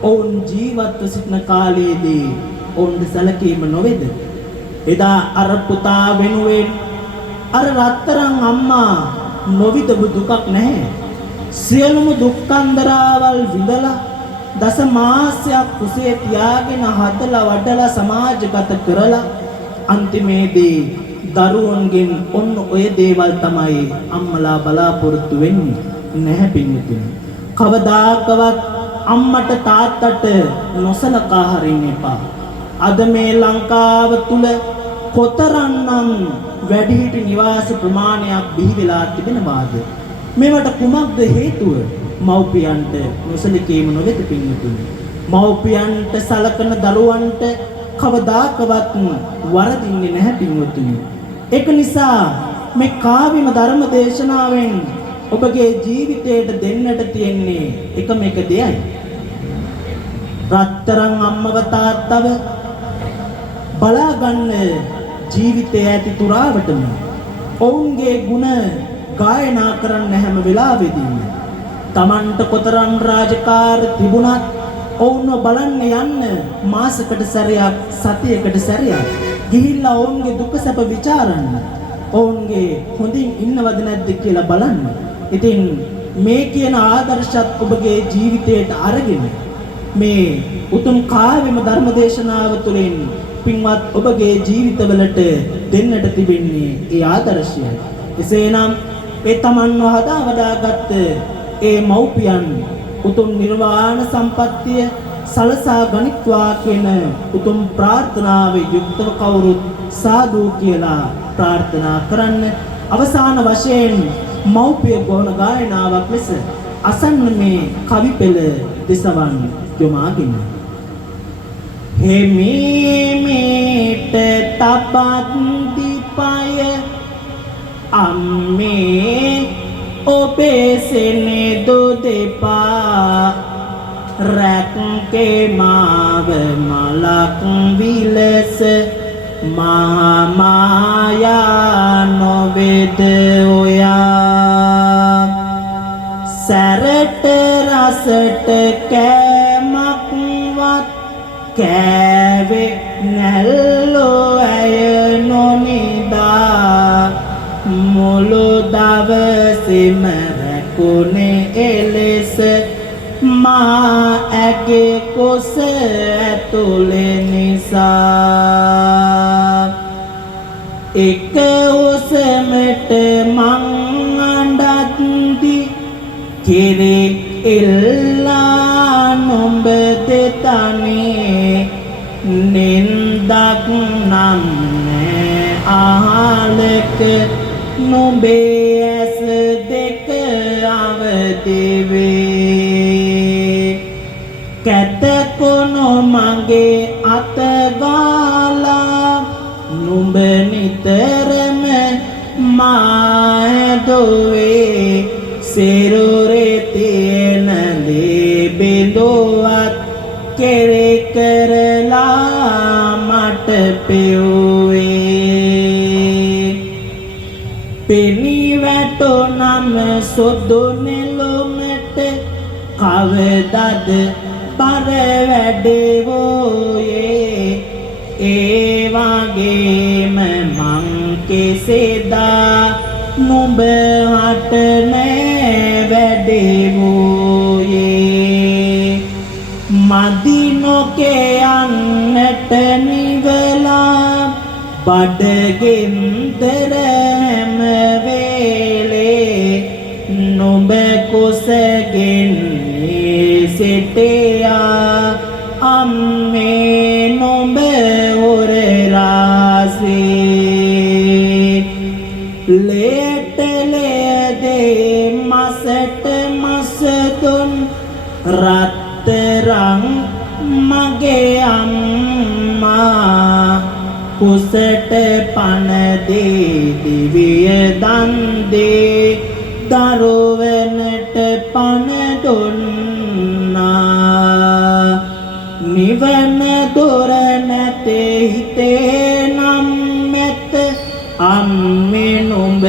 ඔවුන් ජීවත්ව සිටින කාලයේදී ඔවුන්ට සැලකීම නොවේද? එදා අර පුතා වෙනුවෙන් අර රත්තරන් අම්මා නොවිදපු දුකක් නැහැ. සියලුම දුක්ඛන්දරාවල් විඳලා දස මාසයක් කුසේ තියාගෙන හදලා වඩලා සමාජගත කරලා අන්තිමේදී දරුවන්ගෙන් ඔන්න ඔය දේවල් තමයි අම්මලා බලාපොරොත්තු වෙන්නේ නැහැ පින්වතුනි. කවදාකවත් අම්මට තාත්තට නොසලකා හරින්න එපා. අද මේ ලංකාව තුල කොතරම්නම් වැඩිහිටි නිවාස ප්‍රමාණයක් බිහි වෙලා තිබෙනවාද? මේවට කුමක්ද හේතුව? මව්පියන්ට නොසලකීම නොවේද පින්වතුනි? මව්පියන්ට සලකන දරුවන්ට කවදාකවත් වරදින්නේ නැහැ පින්වතුනි. ඒක නිසා මේ කාව්‍යම ධර්ම දේශනාවෙන් ඔබගේ ජීවිතයට දෙන්නට තියෙන්නේ එකම එක දෙයයි. රත්තරන් අම්මව තාත්තව බලා ගන්න ජීවිතයේ ඇති තුරාවටම ඔවුන්ගේ ගුණ ගායනා කරන්න හැම වෙලාවෙදීම Tamanට කොතරම් රාජකාර තිබුණත් ඔවුන්ව බලන්න යන්න මාසයකට සැරයක් සතියකට සැරයක් ගිහිල්ලා ඔවුන්ගේ දුක සැප ਵਿਚාරන්න ඔවුන්ගේ හොඳින් ඉන්නවද නැද්ද කියලා බලන්න. ඉතින් මේ කියන ආදර්ශත් ඔබගේ ජීවිතයට අරගෙන මේ උතුම් කාව්‍යම ධර්මදේශනාව තුළින් පින්වත් ඔබගේ ජීවිතවලට දෙන්නට තිබෙන්නේ ඒ ආදර්ශයයි. එසේනම් ඒ Tamanව හදා වඩාගත් ඒ මව්පියන් උතුම් නිර්වාණ සම්පත්තිය සලසා ගනිත්වා කියන උතුම් ප්‍රාර්ථනාවේ යුක්තව කවුරුත් සාදු කියලා ප්‍රාර්ථනා කරන්න. අවසාන වශයෙන් මව්පිය ගෝණ ගායනාවක් ලෙස අසන්න මේ කවි පෙළ දෙසවන් යොමාගෙන හිමීමේට තපත් දීපය අම්මේ ඔබේ සෙනෙදු දෙපා රැක්කේ මාව මලක් විලස මහා මායා නොවේද ඔයා සැරට රසට කෑමක්වත් කෑවේ නැල්ලෝ ඇය නොනිදා මුළු දවසෙම රැකුනේ එලෙස මා ඇගේ කොස ඇතුලේ නිසා එක උසමට මං අඬද්දි කිරි ඉල්ලා නොඹ දෙතනේ නින්දක් නම් නෑ ආලක නොඹේ ඇස දෙක අවදි වේ කැතකොන මගේ අත ගාලා නුඹ නිතරම මා දොවේ සිරුරේ තියෙන දේ බිඳුවත් කෙරේ කරලා මට පෙව්වේ පෙනී වැටුනම සොදු නෙළුමට කවදද බර වැඩවෝයේ ඒ වගේම මං කෙසේදා නුඹ හට නෑ වැඩවෝයේ මදි නොකයන්නට නිවලා බඩගෙන්දර හැම වේලේ නුඹ කුසගෙන් සිටියා අම්මේ නුඹ හොරලාසේ ලේ මගේ අම්මා කුසට පණ දේ දිවිය දන් දේ දරුවනට පණ දුන්නා නිවන දොර නැතේ හිතේ නම් මැත අම්මේ නුඹ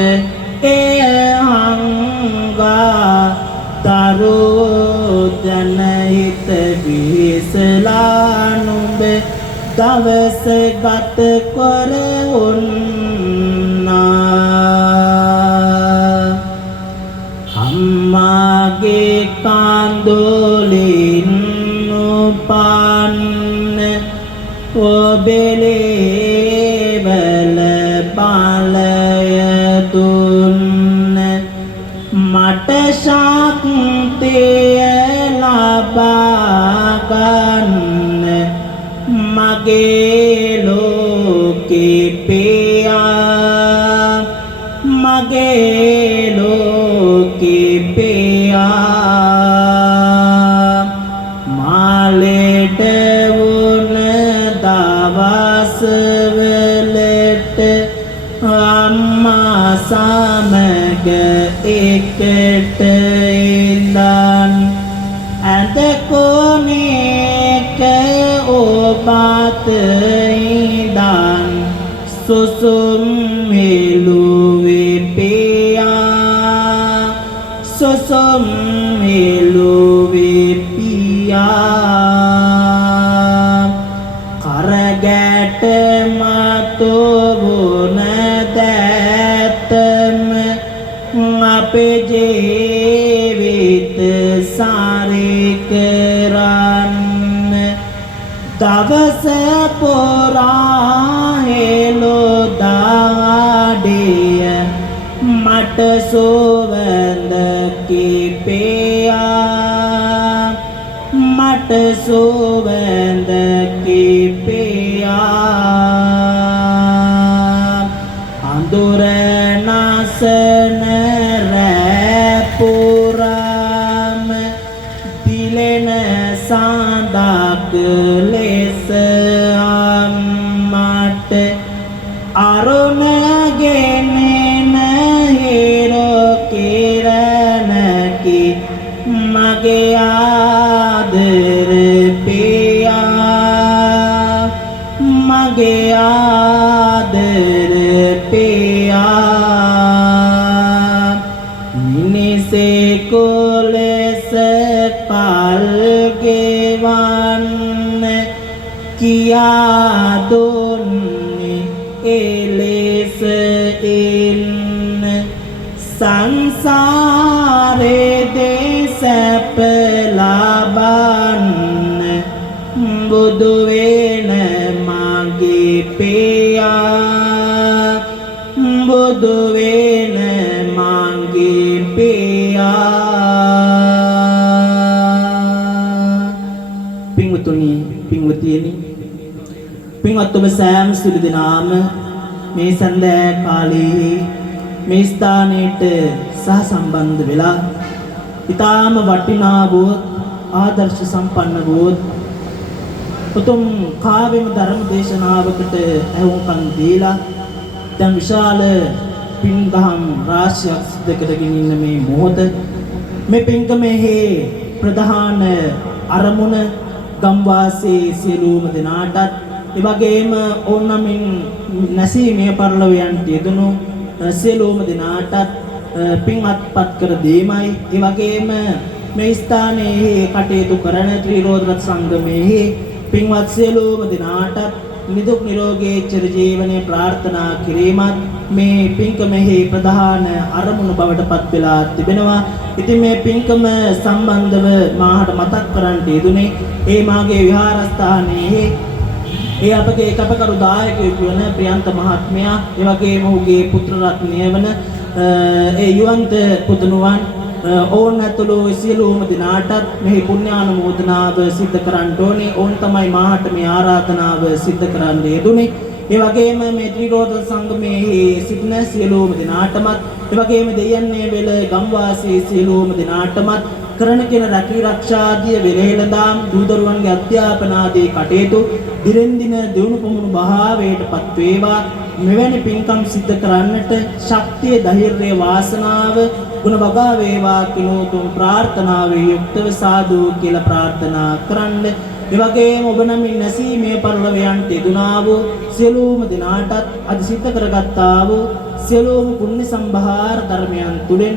එය හංගා දරුවෝ ජනහිත විසලා නුඹ දවස ගත කර උන්නා අම්මාගේ කාන්දෝලින් උපන්න ඔබේ වල බලය දුන්න මට ශක්තිය ලබා ගන්න මගේ ලෝකේ පියා මගේ ලෝකේ පියා මාලෙට වුණ දවස් වලට අම්මා සමග එකට ඉඳන් ඇඳ කොනේක ඔබත් ඉඳන් සුසුම් මෙලුවේ පියා සුසුම් මෙලුවේ පියා කරගැට මතු වුණ දැතම අපේ ජීවිත සාරේ කරන්න දවස පුරා හෙළෝ දාඩිය මට සුවඳ කිපියා මට සුවඳ කිපියා අඳුර නසන රැපුරම දිලෙන සඳක් ලෙස අම්මට අරුණගෙන හිරෝ කිරණකි මගේ ආදර පියා මගේ ආදර පියා මිනිසේ කොලෙස කල් ගෙවන්න කියා දුන්නේ එලෙස ඉන්න සංසාරේ දෙසප ලබන්න බුදු වෙන මගේ පියා බුදු වෙන මගේ පියා පින්වතුනි පින්වතියනි පින්වත් ඔබ සෑම සිළු දිනාම මේ සඳෑ කාලයේ මේ ස්ථානයට සහ සම්බන්ධ වෙලා ඊටාම වටිනා වූ ආදර්ශ සම්පන්න වූ උතුම් කාව්‍යම ධර්ම දේශනාවකට ඇහුම්කන් දීලා දැන් විශාල පින්දහම් රාශියක් සිදු කරගෙන ඉන්න මේ මොහොත මේ පින්කමේ ප්‍රධාන අරමුණ ගම්වාසී සියලුම දෙනාටත් ඒ වගේම ඕනමින් නැසී මිය පරලොවයන්ට යෙදුණු සියලුම දෙනාටත් පින් අත්පත් කර දීමයි ඒ වගේම මේ ස්ථානයේ කටයුතු කරන ත්‍රිරෝධරත් සංගමයේ පින්වත් සියලුම දෙනාටත් නිදුක් නිරෝගී චිරජීවනයේ ප්‍රාර්ථනා කිරීමත් මේ පින්කමෙහි ප්‍රධාන අරමුණු බවට පත් වෙලා තිබෙනවා. ඉතින් මේ පින්කම සම්බන්ධව මාහට මතක් කරන්නට යෙදුනේ ඒ මාගේ විහාරස්ථානයේ ඒ අපගේ කපකරු දායකයෙකු වන ප්‍රියන්ත මහත්මයා ඒ වගේම ඔහුගේ පුත්‍ර රත්නය වන ඒ යුවන්ත පුතුණුවන් ඕන් ඇතුළු සියලුම දිනාටත් මෙහි පුණ්‍යානුමෝදනාව සිද්ධ කරන්න ඕනේ. ඕන් තමයි මාහට මේ ආරාධනාව සිද්ධ කරන්න යෙදුනේ. ඒ වගේම මේ ත්‍රිරෝධ සංගමයේ සිටින සියලුම දිනාටමත් ඒ වගේම දෙයන්නේ වෙල ගම්වාසී සියලුම දිනාටමත් කරන කෙන රැකී රක්ෂාදිය වෙලෙලඳාම් දූදරුවන්ගේ අධ්‍යාපන ආදී කටයුතු දිනෙන් දින දියුණු පමුණු භාවයටපත් වේවා. මෙවැනි පින්කම් සිද්ධ කරන්නට ශක්තිය ධෛර්යය වාසනාව ගුණ වගා වේවා කියලා උතුම් ප්‍රාර්ථනාවේ යුක්තව සාදු කියලා ප්‍රාර්ථනා කරන්න. ඒ වගේම ඔබ නමින් නැසීමේ පරිලවයන්ට යෙදුනා වූ සියලුම දිනාටත් අද සිද්ධ කරගත්තා වූ සියලුම පුණ්‍ය සම්භාර ධර්මයන් තුලින්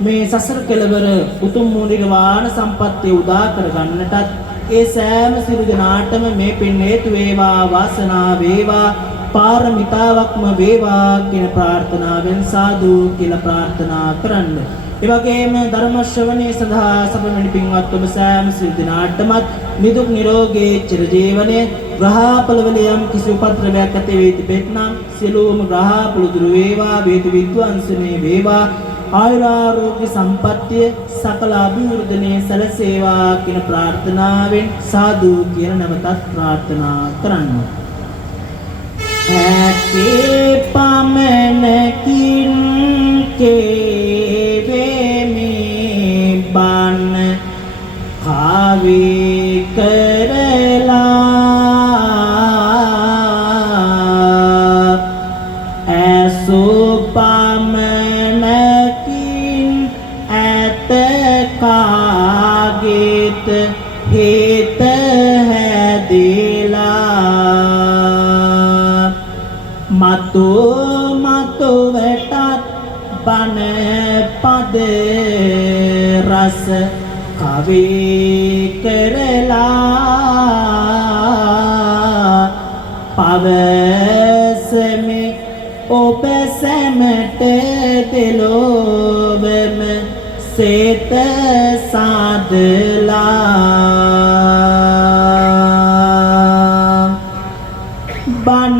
මේ සසර කෙලවර උතුම් වූ නිර්වාණ සම්පත්තිය උදා කරගන්නටත් ඒ සෑම සියලු දිනාටම මේ පින් හේතු වේවා වාසනාව වේවා පාරමිතාවක්ම වේවා කියන ප්‍රාර්ථනාවෙන් සාදු කියලා ප්‍රාර්ථනා කරන්න. ඒ වගේම ධර්ම ශ්‍රවණයේ සඳහා සමමින් පින්වත් ඔබ සෑම සියලු දිනාටමත් නිදුක් නිරෝගී චිරජීවනයේ ග්‍රහපලවල යම් කිසි උපද්‍රවයක් ඇති වේ තිබෙත්නම් සියලුම ග්‍රහපල දුර වේවා වේද විද්වංශනේ වේවා ආයුරාෝග්‍ය සම්පත්තිය සකල අභිවෘද්ධිනේ සැලසේවා කියන ප්‍රාර්ථනාවෙන් සාදු කියන නැවතත් ප්‍රාර්ථනා කරන්න. ඇතේ පමනකින් කේවෙමි බන් කාවේ කරලා ඇසුපමනකින් ඇත කාගෙත හේත හැදිලා මතු වැටත් බන පද රස කවේ කරලා පවසමි ඔබ සැමට දෙලොවම සේත සාදලා බන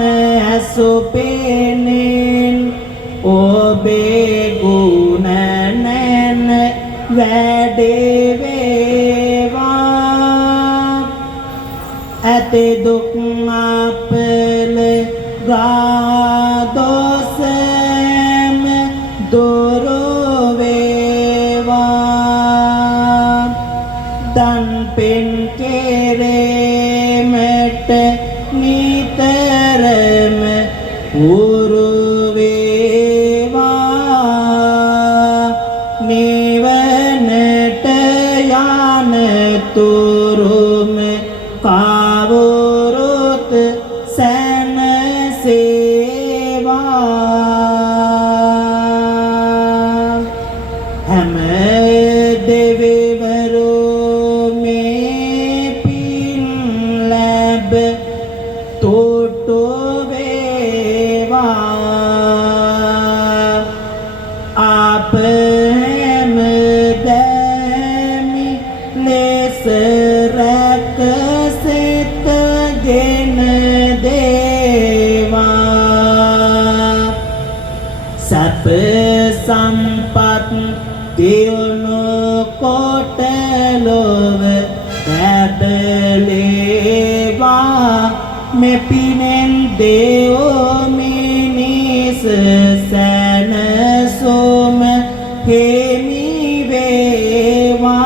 ඇසුපෙනෙන් ඔබේ ගුණ නැන වැඩේ වේවා ඇතේ දුක් අපල ගාදොසම දුර වේවා දන් පෙන් කෙරෙමට නිතරම උරු වේවා නිවනට යන තුරුම කවුරුත් සැනසේවා හැම දෙවිවරු මේ පින් ලැබ තොටු වේවා අප හැම දැමි ලෙස රැක සිතගෙන දේවා සැප සම්පත් දියුණු කොට ලොව බැබලේවා මෙපිනෙන් දෙව් මිනිස් සැනසුම හිමි වේවා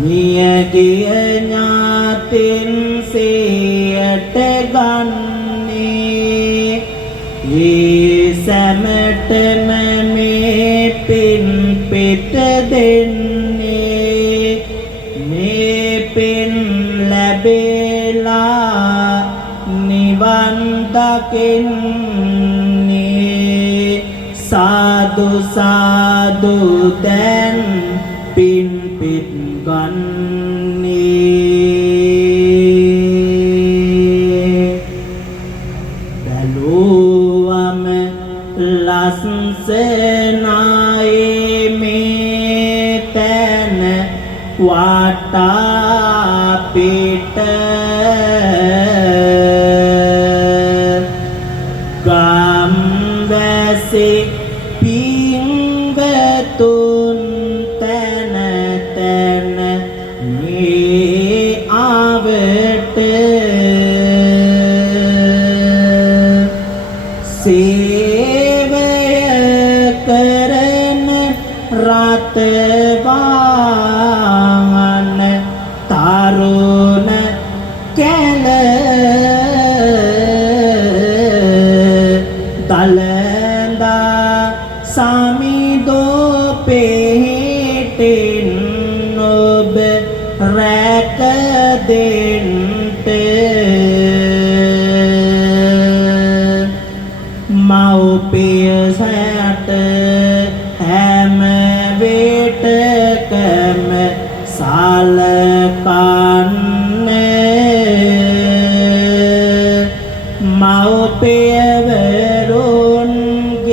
මියගිය ඥාතින් සියට ගන්නේ ඒ සැමටම මේ පින් පිට දෙන්නේ මේ පින් ලැබෙලා නිවන් දකින්නේ සාදු සාදු දැන් පින් පිට ගන්නේ බැලුවම ලස්සනයි මේ තැන වටා පිට ගම් වැසි පින්වතුන් තැන තැන මේ ආවට සේවය කර රැක දෙන්ට මව්පිය සැට හැම විටකම සලකන්නේ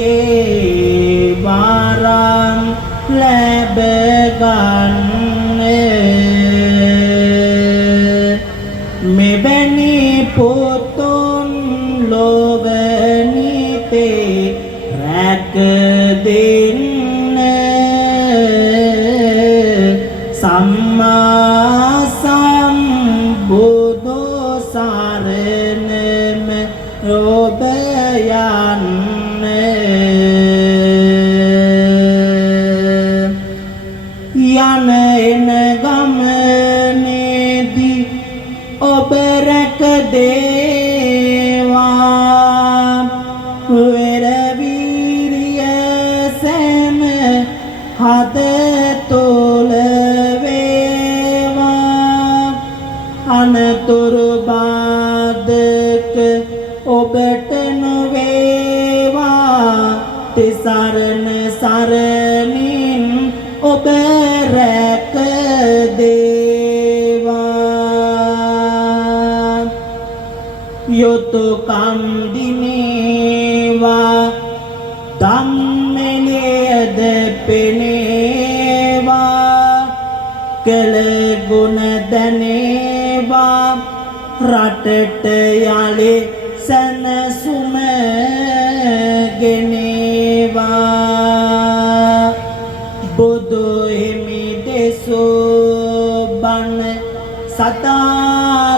මව්පියවරුන්ගේ වරම් ලැබ ගන්නේ මෙවැනි පුතුන් ලොවනිතේ රැක දෙන්නේ සම්මා සම්බුදු සරණම ඔබ යන්නේ යන එන ගමනේදී ඔබ රැක දේවා වෙර වීරිය සෑම හද තුල වේවා අනතුරු බාධක ඔබට නොවේවා තිසරණ සරණින් ඔබ රැක දේවා යොතුකම් දිනේවා ධම්මලේද පෙනේවා කළ ගුණ දැනේවා රටට යලි සැනසුම ගෙනේවා බුදු හිමි දෙසෝ බණ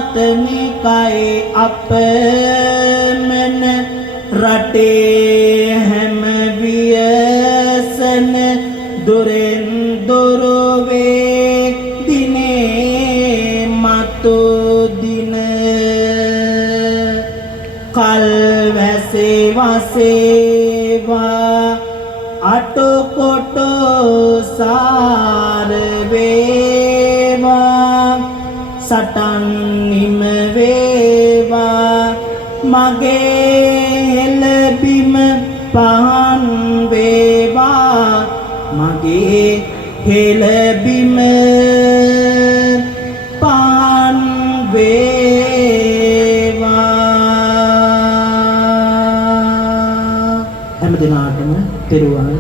සදාතනිකයි අපමණ රටේ හැම වියසන දුරෙන් දුර වේ දිනේ මතු දින කල් වැසේ වසේවා අටකොට සාර වේවා සටන් නිම වේවා මගේ එළබිම පහන් වේවා මගේ එළබිම පහන් වේවා හැම දිනාටම තෙරුවන්